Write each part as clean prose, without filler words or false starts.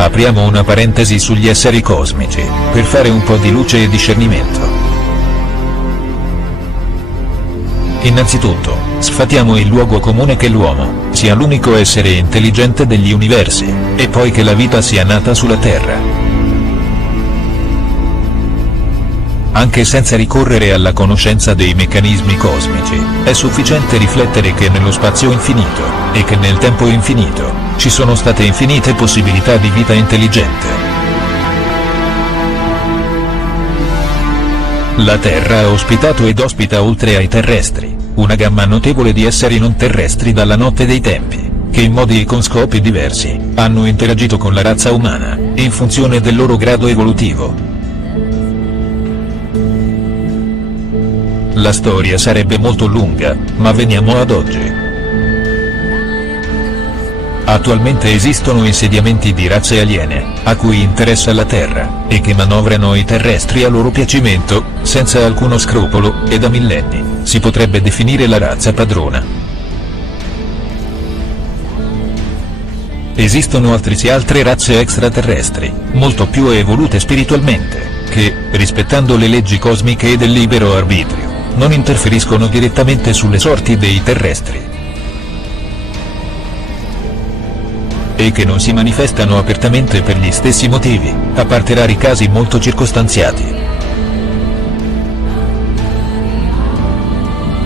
Apriamo una parentesi sugli esseri cosmici, per fare un po' di luce e discernimento. Innanzitutto, sfatiamo il luogo comune che l'uomo sia l'unico essere intelligente degli universi, e poi che la vita sia nata sulla Terra. Anche senza ricorrere alla conoscenza dei meccanismi cosmici, è sufficiente riflettere che nello spazio infinito, e che nel tempo infinito, ci sono state infinite possibilità di vita intelligente. La Terra ha ospitato ed ospita oltre ai terrestri, una gamma notevole di esseri non terrestri dalla notte dei tempi, che in modi e con scopi diversi, hanno interagito con la razza umana, in funzione del loro grado evolutivo. La storia sarebbe molto lunga, ma veniamo ad oggi. Attualmente esistono insediamenti di razze aliene, a cui interessa la Terra, e che manovrano i terrestri a loro piacimento, senza alcuno scrupolo, e da millenni, si potrebbe definire la razza padrona. Esistono altresì altre razze extraterrestri, molto più evolute spiritualmente, che, rispettando le leggi cosmiche e del libero arbitrio, non interferiscono direttamente sulle sorti dei terrestri. E che non si manifestano apertamente per gli stessi motivi, a parte rari casi molto circostanziati.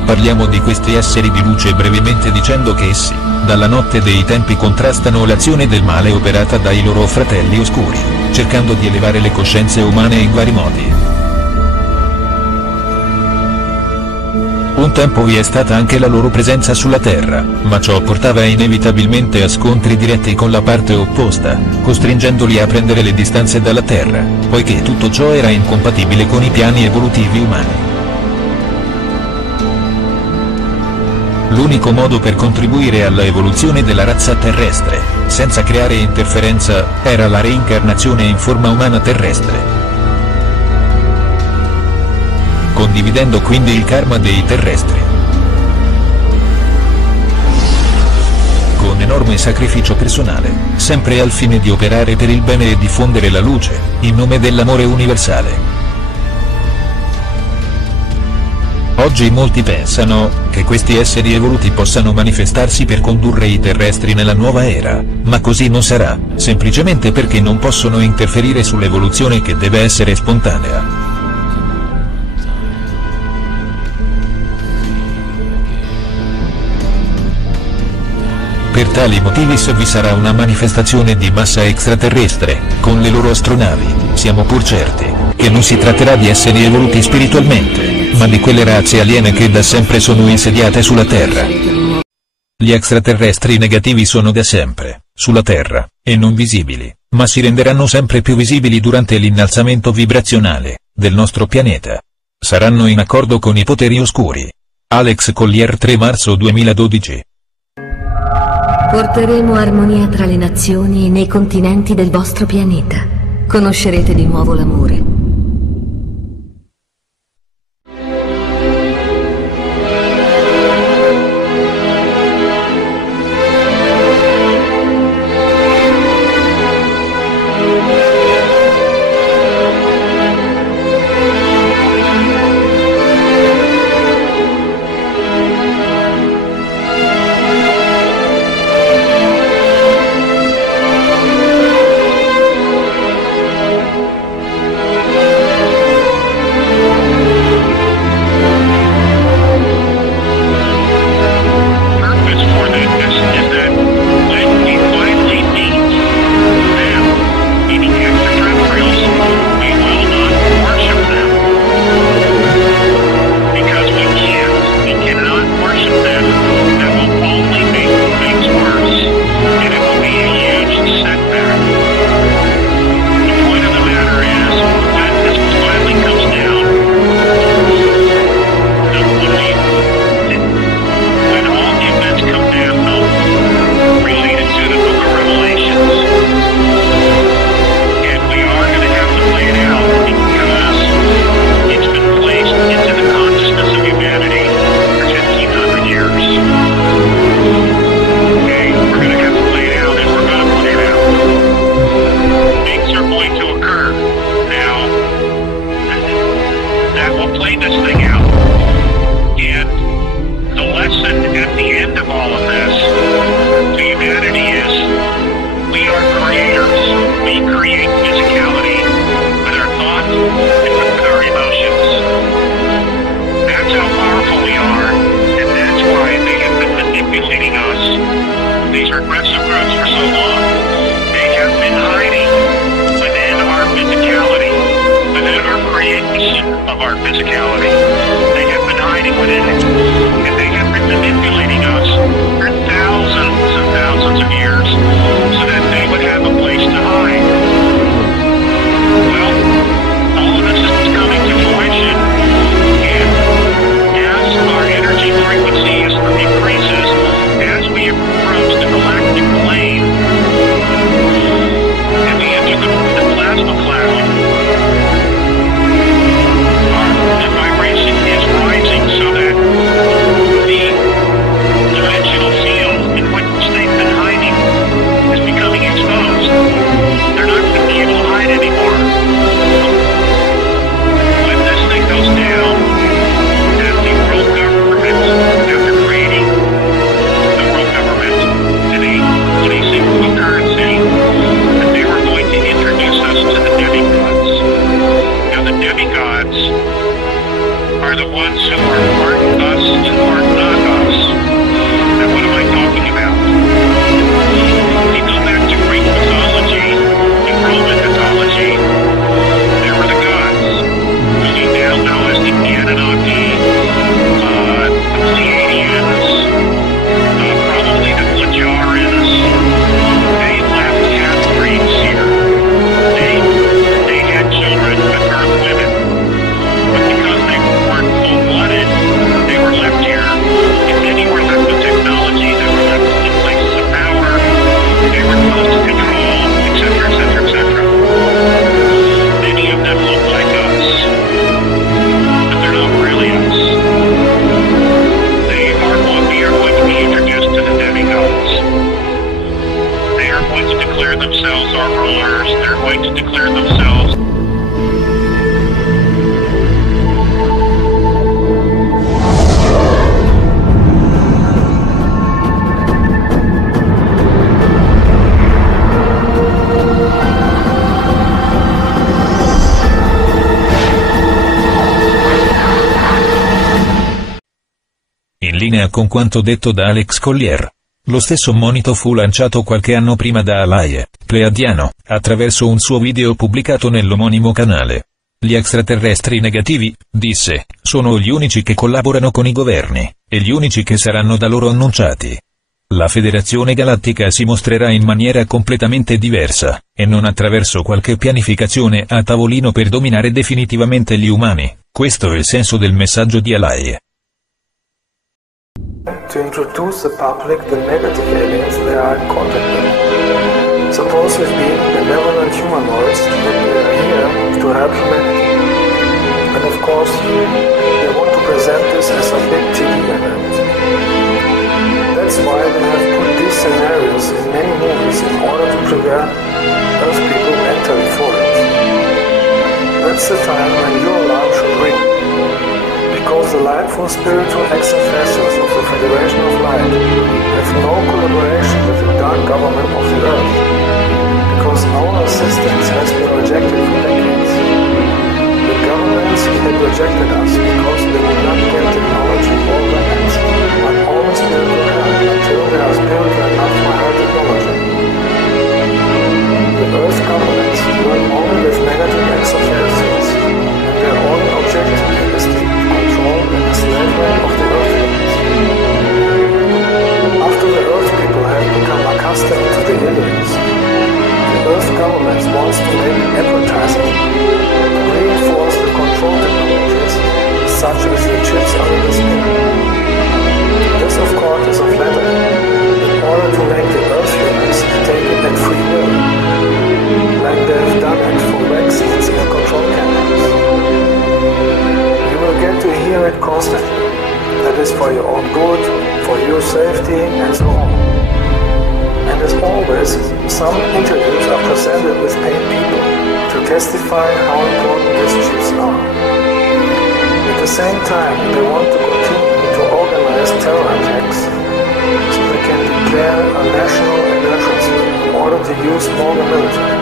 Parliamo di questi esseri di luce brevemente dicendo che essi, dalla notte dei tempi contrastano l'azione del male operata dai loro fratelli oscuri, cercando di elevare le coscienze umane in vari modi. Un tempo vi è stata anche la loro presenza sulla Terra, ma ciò portava inevitabilmente a scontri diretti con la parte opposta, costringendoli a prendere le distanze dalla Terra, poiché tutto ciò era incompatibile con i piani evolutivi umani. L'unico modo per contribuire alla evoluzione della razza terrestre, senza creare interferenza, era la reincarnazione in forma umana terrestre. Condividendo quindi il karma dei terrestri. Con enorme sacrificio personale, sempre al fine di operare per il bene e diffondere la luce, in nome dell'amore universale. Oggi molti pensano che questi esseri evoluti possano manifestarsi per condurre i terrestri nella nuova era, ma così non sarà, semplicemente perché non possono interferire sull'evoluzione che deve essere spontanea. Per tali motivi se vi sarà una manifestazione di massa extraterrestre, con le loro astronavi, siamo pur certi, che non si tratterà di esseri evoluti spiritualmente, ma di quelle razze aliene che da sempre sono insediate sulla Terra. Gli extraterrestri negativi sono da sempre, sulla Terra, e non visibili, ma si renderanno sempre più visibili durante l'innalzamento vibrazionale, del nostro pianeta. Saranno in accordo con i poteri oscuri. Alex Collier 3 marzo 2012. Porteremo armonia tra le nazioni e nei continenti del vostro pianeta. Conoscerete di nuovo l'amore. this thing out. And the lesson at the end of all of this to humanity is we are creators. We create physicality with our thoughts and with our emotions. That's how powerful we are, and that's why they have been manipulating us, these regressive groups, for so long. They have been hiding within our physicality, within our creation of our physicality. They have been hiding within it, and they have been manipulating us for thousands and thousands of years so that they would have a place to hide. Well, all of this is coming to fruition, and as our energy frequency increases, as we approach the galactic plane, and we enter the plasma cloud, the vibration is rising so that the dimensional field in which they've been hiding is becoming exposed. They're not going to be able to hide anymore. When this thing goes down, as the world government, after creating the world government and a single currency, that they were going to introduce us to the demigods. Now the demigods are the ones who are part us and part not us. Now what am I talking about? If you go back to Greek mythology and Roman mythology, there were the gods, who we now know as the Anunnaki, the Pleiadians, probably the Plagiarians. They left half-breeds here. They had children with Earth women, but because they weren't full-blooded, they were left here. And many were left with technology, they were left in places of power, they were close to control, etc., etc., etc. Many of them look like us, but they're not really us. We are going to be introduced to the demigods. They are going to declare themselves our rulers. They're going to declare themselves. In linea con quanto detto da Alex Collier, lo stesso monito fu lanciato qualche anno prima da Alaye, pleiadiano, attraverso un suo video pubblicato nell'omonimo canale. Gli extraterrestri negativi, disse, sono gli unici che collaborano con i governi, e gli unici che saranno da loro annunciati. La Federazione Galattica si mostrerà in maniera completamente diversa, e non attraverso qualche pianificazione a tavolino per dominare definitivamente gli umani. Questo è il senso del messaggio di Alaye. To introduce the public the negative aliens they are in contact with. Supposedly being benevolent humanoids that they are here to help humanity. And of course, they want to present this as a big TV event. That's why they have put these scenarios in many movies in order to prevent Earth people mentally for it. That's the time when your alarm should ring. Because the lightful spiritual extraterrestrials of the Federation of Light have no collaboration with the dark government of the Earth. Because our assistance has been rejected for decades. The governments had rejected us because they would not get technology or weapons, but only spiritual help until they are spiritual enough for our technology. The Earth governments work only with negative extraterrestrials, and their only objective is to control and enslavement of the Earth humans. After the Earth people have become accustomed to the aliens, the Earth governments wants to make advertising to reinforce the control technologies, such as the chips under the skin. This, of course, is a flattery, in order to make the Earth humans take it at free will, like they have done it for vaccines and control cameras. You will get to hear it constantly. That is for your own good, for your safety, and so on. And as always, some interviews are presented with paid people to testify how important these chips are. At the same time, they want to continue to organize terror attacks so they can declare a national emergency in order to use more military.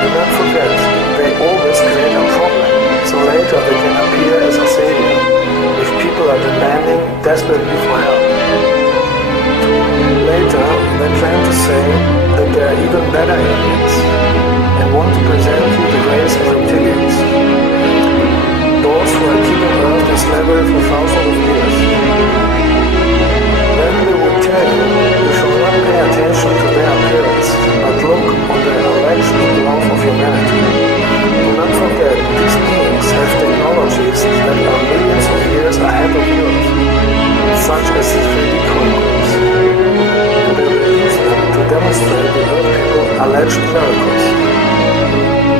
Do not forget, they always create a problem, so later they can appear as a savior if people are demanding desperately for help. Later, they plan to say that they are even better aliens and want to present you the race as reptilians, those who are keeping Earth enslaved for thousands of years. Then they would tell you, you should not pay attention to their appearance, but look on the alleged love of humanity. Do not forget, these beings have technologies that are millions of years ahead of yours, such as 3D holograms. And they will use them to demonstrate the Earth people's alleged miracles.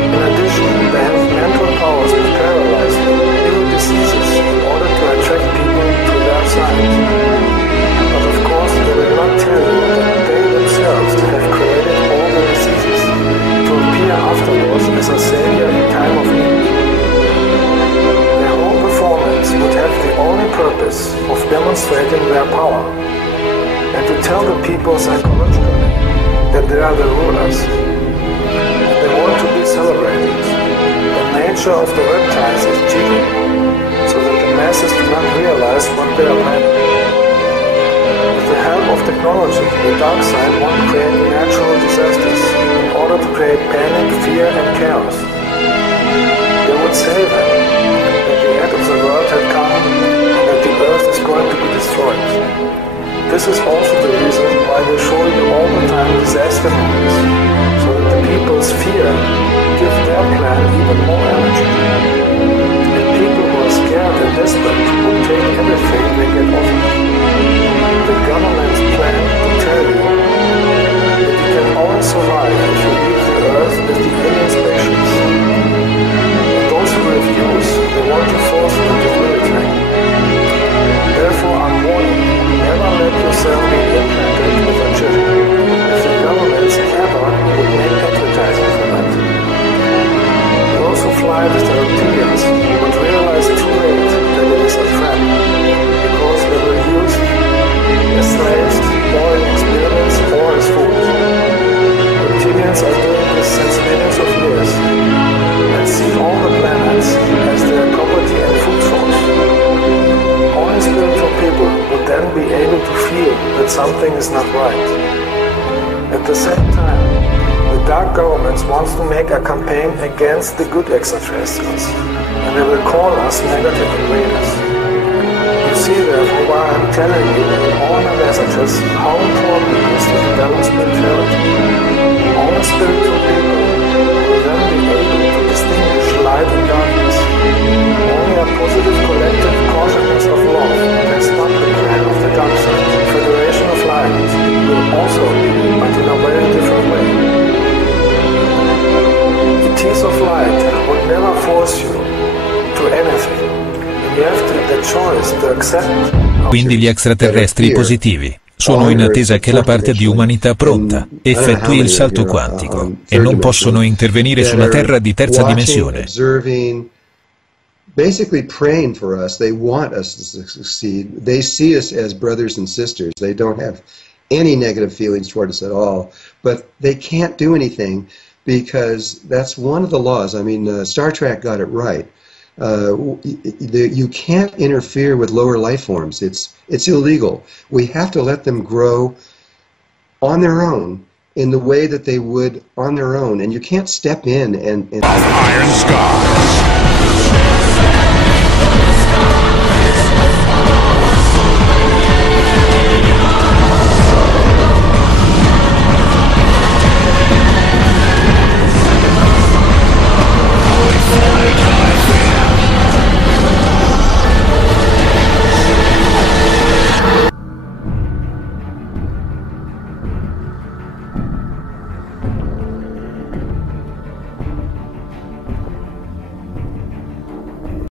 In addition, they have mental powers to paralyze ill diseases in order to attract people to their side. But of course, they will not tell you that they themselves have created all the diseases to appear afterwards as a savior in time of need. Their whole performance would have the only purpose of demonstrating their power and to tell the people psychologically that they are the rulers. They want to be celebrated. The nature of the reptiles is cheating, so that the masses do not realize what they are planning. With the help of technology, the dark side won't create natural disasters in order to create panic, fear, and chaos. They would say then that the end of the world had come and that the earth is going to be destroyed. This is also the reason why they show you all the time disaster movies, so that the people's fear gives their plan even more energy. And people who are scared and desperate will take everything they get offered. The government's plan to tell you that you can only survive if you leave the earth with the alien spaceships. And those who refuse, they want to force you into military. Therefore, I'm warning you, never let yourself be implanted with a chip. If the governments ever would make advertising for that. Those who fly with the reptilians would realize too late that it is a trap, because they were used as slaves, or in experiments, or as food. Reptilians are doing this since millions of years, and see all the planets as their property and food source. Only spiritual people would then be able to feel that something is not right. At the same time, the dark governments want to make a campaign against the good extraterrestrials, and they will call us negative invaders. You see therefore why I'm telling you in all my messages how important it is to develop spirituality. Only spiritual people will then be able to distinguish light and darkness. Only a positive collective consciousness of love can stop the plan of the dark side. The Federation of Light will also be, but in a very different way. The teeth of light would never force you to anything. You have the choice to accept. Quindi gli extraterrestri positivi sono in attesa che la parte di umanità pronta effettui il salto quantico e non possono intervenire sulla Terra di terza dimensione. Basically praying for us. They want us to succeed. They see us as brothers and sisters. They don't have any negative feelings toward us at all, but they can't do anything because that's one of the laws. I mean, Star Trek got it right. You can't interfere with lower life forms. It's illegal. We have to let them grow on their own in the way that they would on their own, and you can't step in and Iron skies.